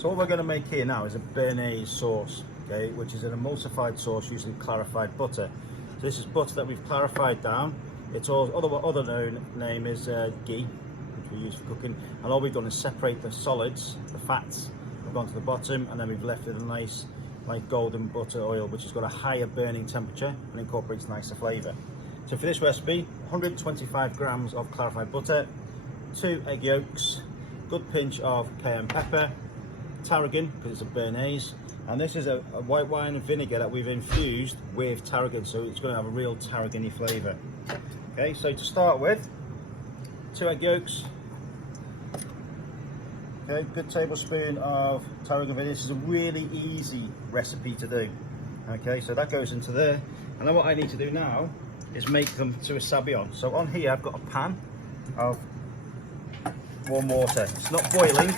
So what we're going to make here now is a Béarnaise sauce, okay, which is an emulsified sauce using clarified butter. So this is butter that we've clarified down. Its other known name is ghee, which we use for cooking. And all we've done is separate the solids, the fats, have gone to the bottom, and then we've left it a nice, like golden butter oil, which has got a higher burning temperature and incorporates nicer flavour. So for this recipe, 125 grams of clarified butter, 2 egg yolks, good pinch of cayenne pepper, tarragon, because it's a Béarnaise, and this is a white wine and vinegar that we've infused with tarragon, so it's going to have a real tarragon-y flavour. Okay, so to start with, 2 egg yolks, okay, good tablespoon of tarragon vinegar. This is a really easy recipe to do. Okay, so that goes into there, and then what I need to do now is make them to a sabayon. So on here I've got a pan of warm water. It's not boiling,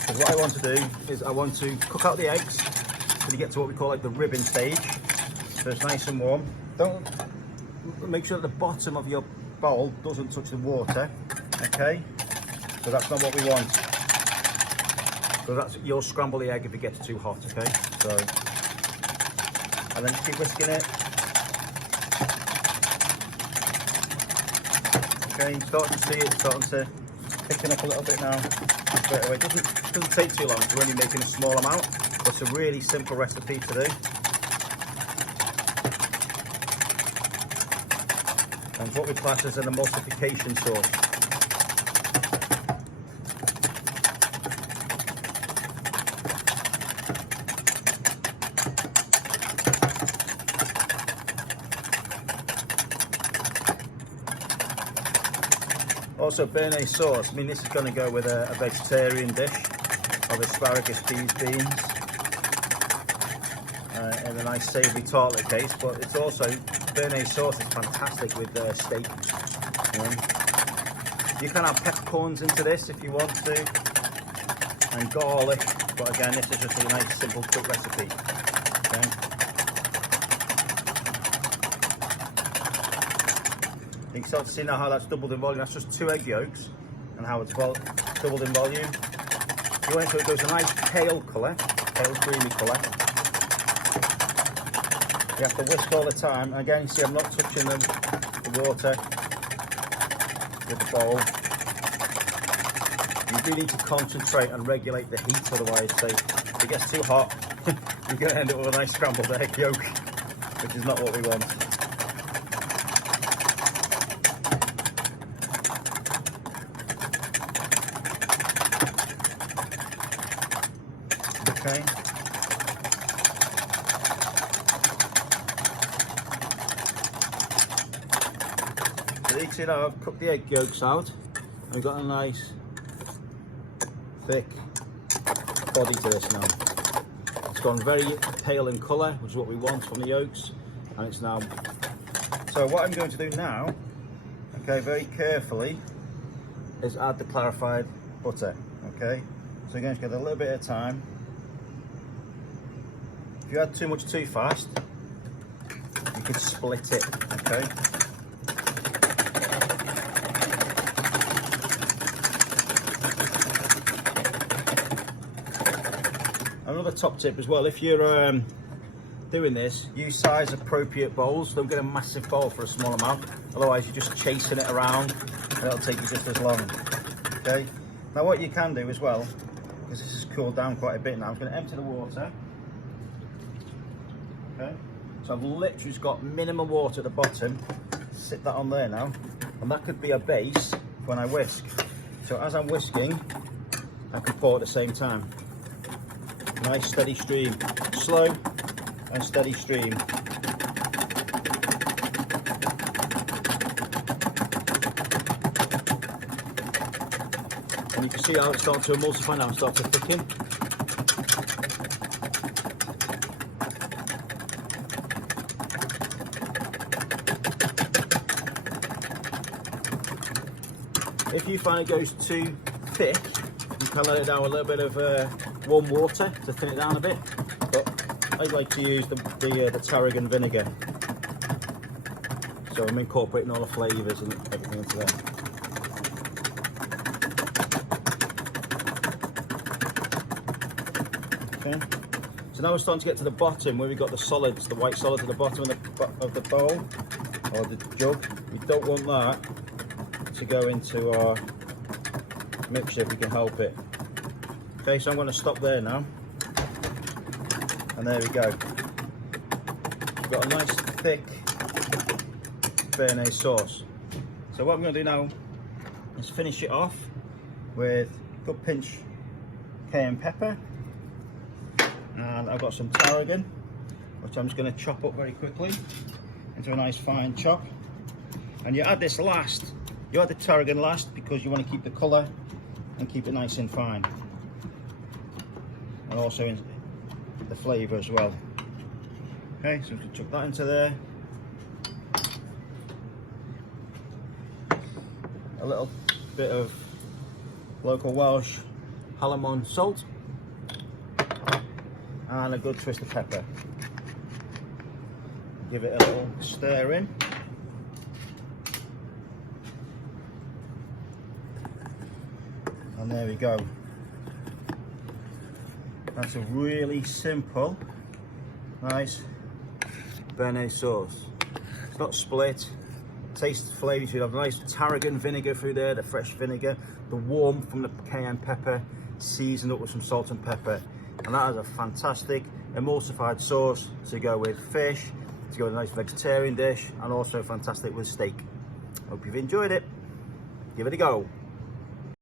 because what I want to do is I want to cook out the eggs till you get to what we call like the ribbon stage. So it's nice and warm. Don't make sure that the bottom of your bowl doesn't touch the water. Okay, so that's not what we want. So that's, you'll scramble the egg if it gets too hot. Okay, so and then just keep whisking it. Okay, you start to see it starting to thicken up a little bit now. Straight away. It doesn't take too long. We're only making a small amount, but it's a really simple recipe to do. And what we class as an emulsification sauce. Also, Béarnaise sauce, I mean, this is going to go with a vegetarian dish of asparagus, peas, beans, and a nice savoury tartlet case, but it's also, Béarnaise sauce is fantastic with steak. You can have peppercorns into this if you want to, and garlic, but again, this is just a nice simple quick recipe. Okay. You can start to see now how that's doubled in volume. That's just 2 egg yolks and how it's doubled in volume. You want it so it goes a nice pale colour, pale creamy colour. You have to whisk all the time. And again, you see I'm not touching the water with the bowl. You do need to concentrate and regulate the heat, otherwise if it gets too hot, you're going to end up with a nice scrambled egg yolk, which is not what we want. Okay. So you can see now I've cooked the egg yolks out. We've got a nice thick body to this now. It's gone very pale in colour, which is what we want from the yolks, and it's now. So what I'm going to do now, okay, very carefully, is add the clarified butter. Okay, so you're going to get a little bit of time. If you add too much too fast, you could split it, okay? Another top tip as well, if you're doing this, use size appropriate bowls. Don't get a massive bowl for a small amount, otherwise you're just chasing it around and it'll take you just as long, okay? Now what you can do as well, because this has cooled down quite a bit now, I'm going to empty the water. Okay, so I've literally just got minimum water at the bottom. Sit that on there now, and that could be a base when I whisk. So as I'm whisking, I can pour at the same time. Nice steady stream, slow and steady stream. And you can see how it's starting to emulsify now and start to thicken. If you find it goes too thick, you can let it down with a little bit of warm water to thin it down a bit. But I like to use the tarragon vinegar. So I'm incorporating all the flavours and everything into there. Okay. So now we're starting to get to the bottom where we've got the solids, the white solids at the bottom of the bowl or the jug. We don't want that to go into our mixture if we can help it. Okay, so I'm going to stop there now. And there we go. We've got a nice thick Béarnaise sauce. So what I'm going to do now is finish it off with a good pinch cayenne pepper. And I've got some tarragon, which I'm just going to chop up very quickly into a nice fine chop. And you add this last. You add the tarragon last because you want to keep the colour and keep it nice and fine. And also in the flavour as well. Okay, so we can chuck that into there. A little bit of local Welsh Hallamon salt. And a good twist of pepper. Give it a little stir in. And there we go. That's a really simple, nice Béarnaise sauce. It's not split. Taste flavours. You have nice tarragon vinegar through there, the fresh vinegar, the warmth from the cayenne pepper, seasoned up with some salt and pepper. And that is a fantastic emulsified sauce to go with fish, to go with a nice vegetarian dish, and also fantastic with steak. Hope you've enjoyed it. Give it a go.